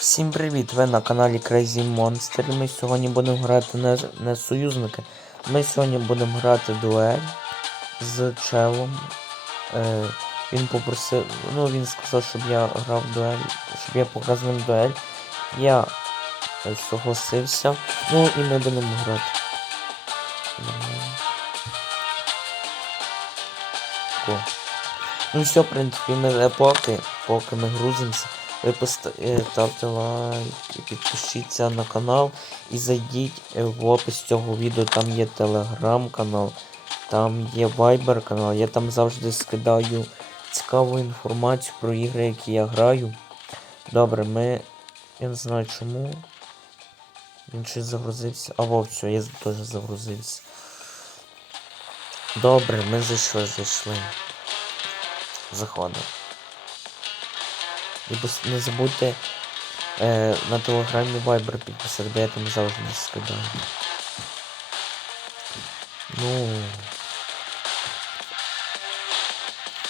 Всім привіт! Ви на каналі Crazy Monster. Ми сьогодні будемо грати не, не союзники. Ми сьогодні будемо грати дуель з челом. Е, він попросив. Ну він сказав, щоб я грав дуель, щоб я з ним дуель. Я е, согласився. Ну і ми будемо грати. О. Ну все, в принципі, ми е, поки, поки ми грузимося. Ви поставте лайк підпишіться на канал і зайдіть в опис цього відео, там є телеграм-канал, там є вайбер канал, я там завжди скидаю цікаву інформацію про ігри, які я граю. Добре, ми. Я не знаю чому. Він щось загрузився. А во, все, я теж загрузився. Добре, ми зайшли, зайшли. Заходимо. І не забудьте е, на телеграмі Viber підписати, бо я там завжди скидаю. Ну.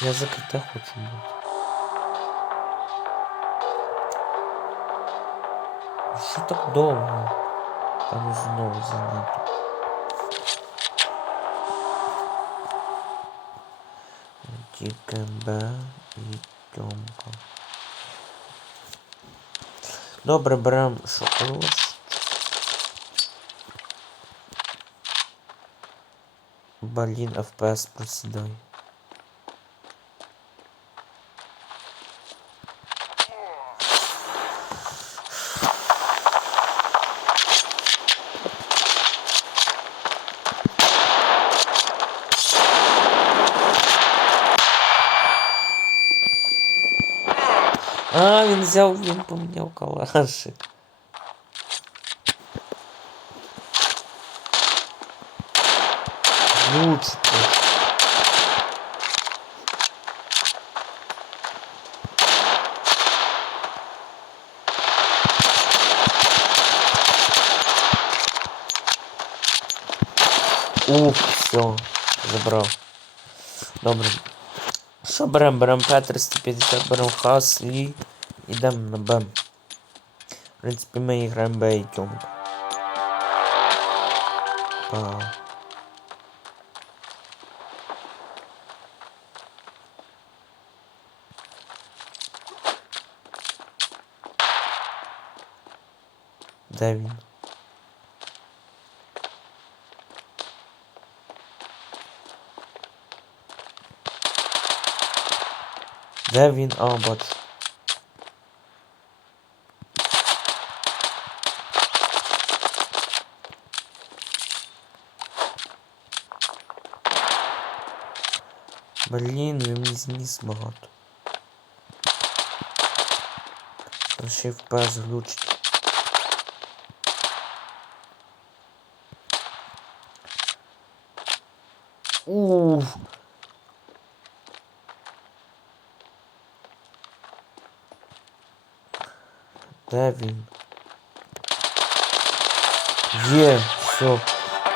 Я закрите хочу бути. Що так довго? Там знову занадто. Тільки Б і Тьомка. Добре, беремо шоколад. Блін, FPS просідає. А, він взяв, він поміняв калашик. Лучше просто. Ух, все, забрав. Добре. Що берем? Берем П-350, берем хас і йдемо на Б. В принципі, ми граємо Б і тьомка. А. Де він? Де він? А, бачу. Блін, він мені зніс багато. Й FPS глючить. Де він? Є, все.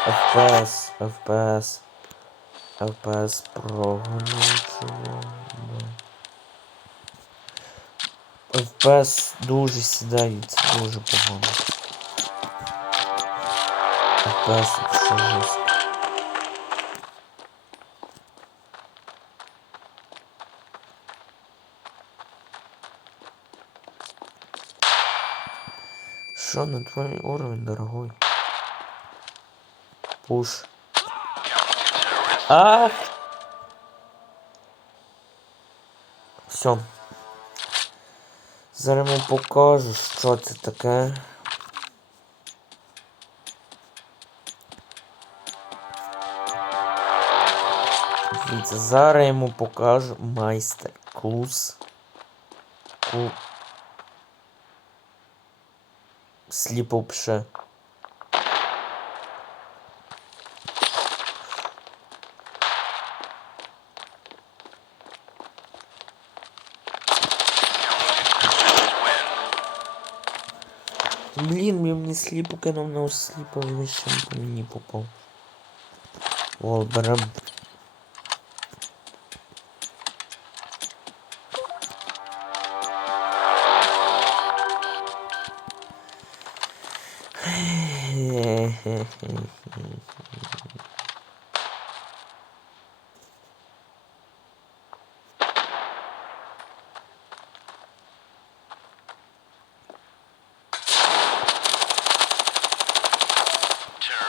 FPS, FPS. FPS прогоничого. FPS дуже сідає, це дуже погано. FPS це жорстко. Что на твой уровень, дорогой? Пуш. А! Все. Зараз йому покажу, що це таке. Дивіться, зараз йому покажу майстер клус. Сліпопше. Блін, я мені сліпу кинув на сліпу, він ще по мені попав. О, берем.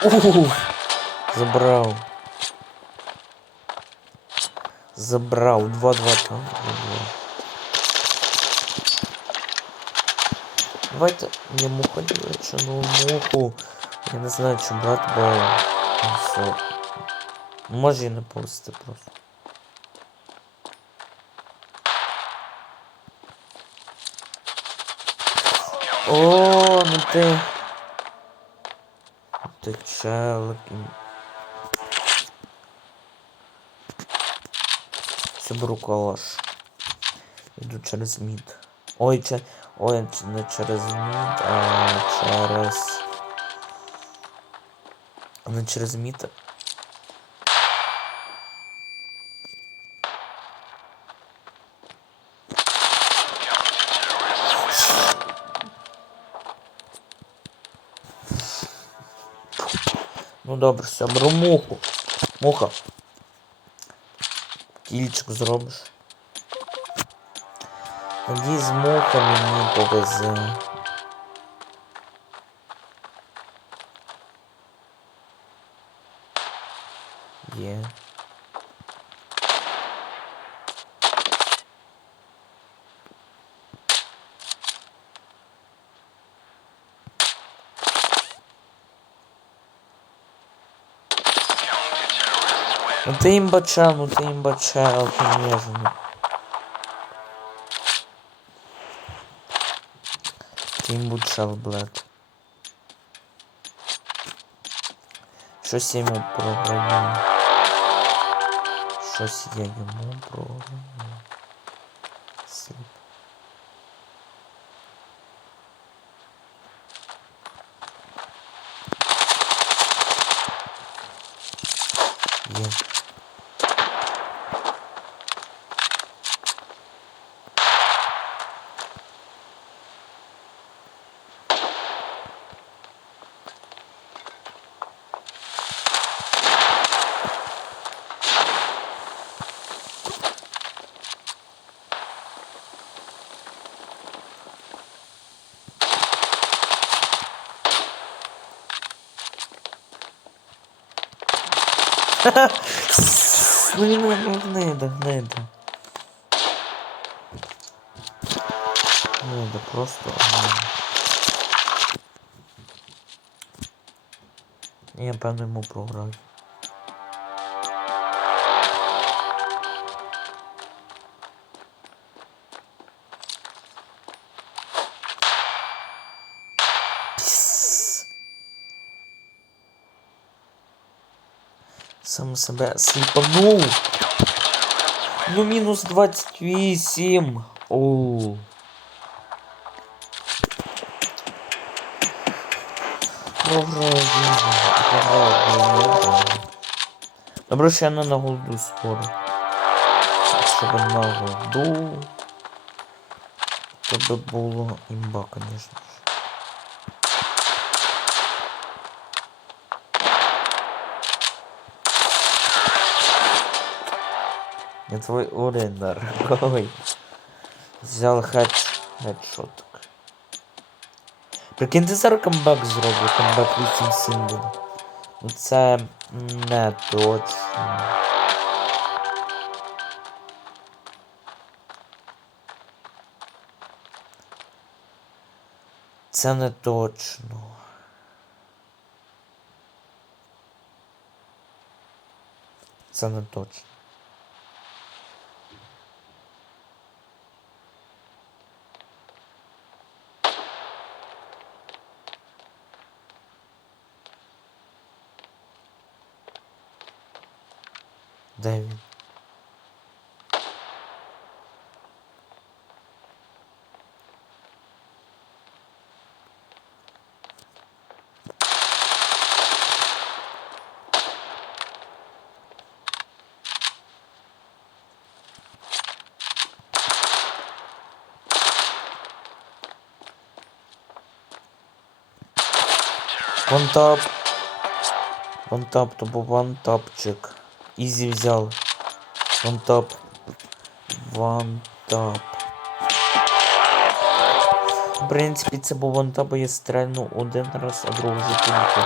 Ух, забрал. Забрал. 2-2 там. 2 Давайте не муху делать, ну муху. Я не знаю, чи брати, бо ну, все. Може і не повести просто. О, ну ти. Ти челки. Все беру калаш. Через мід. Ой, че... Ой, не через мід, а через. Не через мід. Ну добре, все, беру муху. Муха. Кільчик зробиш. Надіюсь, муха мені повезе. Є. Ну ты имбача, ну ты имбача, конечно. Ти имбучал, блядь. Щось йому програю. Щось я йому про... Сліп. Ну не, йде, не йде. Не йде, просто. не. Я певно йому програю. Сам себе сліпанув. Ну, мінус 28. Оу. Добре, що я не на голду спорю. Якщо на голду. То було імба, звісно Я твой уровень, дорогой. Взял хедж... хедшотик. Прикинь, ти зараз камбек зроблю, камбек 8 буде. Ну це не точно. Це не точно. Це не точно. Вон топ. Вантап, то був вантапчик. Ізі взяв. Вантап. Вантап. В принципі, це був вантап, я стрельнув один раз, а другий зупинку.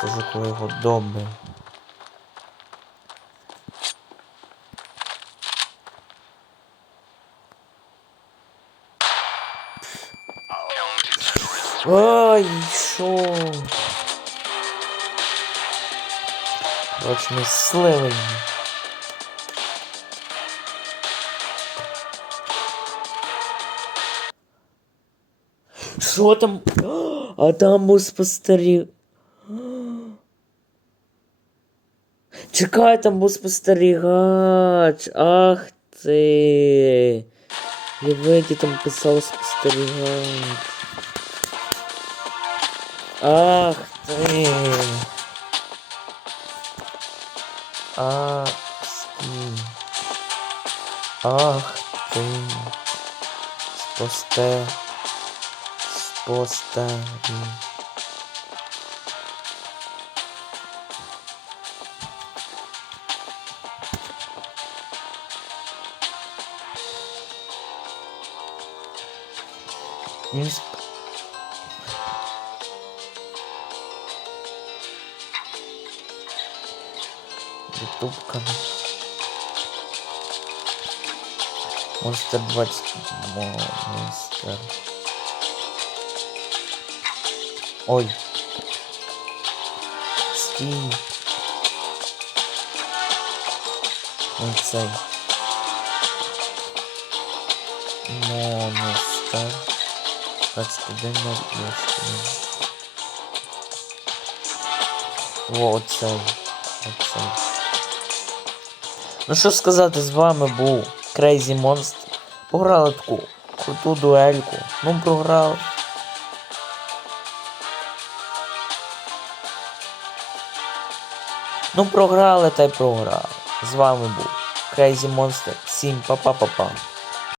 Це ж коли його добив. Ай, шо? Короче, ми сливи. Що там? А там був спостеріг. Чекай, там був спостерігач. Ах ти. Я виді там писав спостерігач. Ах ти. Ах ти. Ах ти. Спосте. Спостеріг. Він сп- Канал. Монстр 20. Монстр. Ой. Стій. Ой, цей. Монстр. 21 Во, оцей. Оцей. Ну що сказати, з вами був Crazy Monster. Пограли таку круту дуельку. Ну, програв. Ну, програли та й програли. З вами був Crazy Monster. Всім па-па-па-па.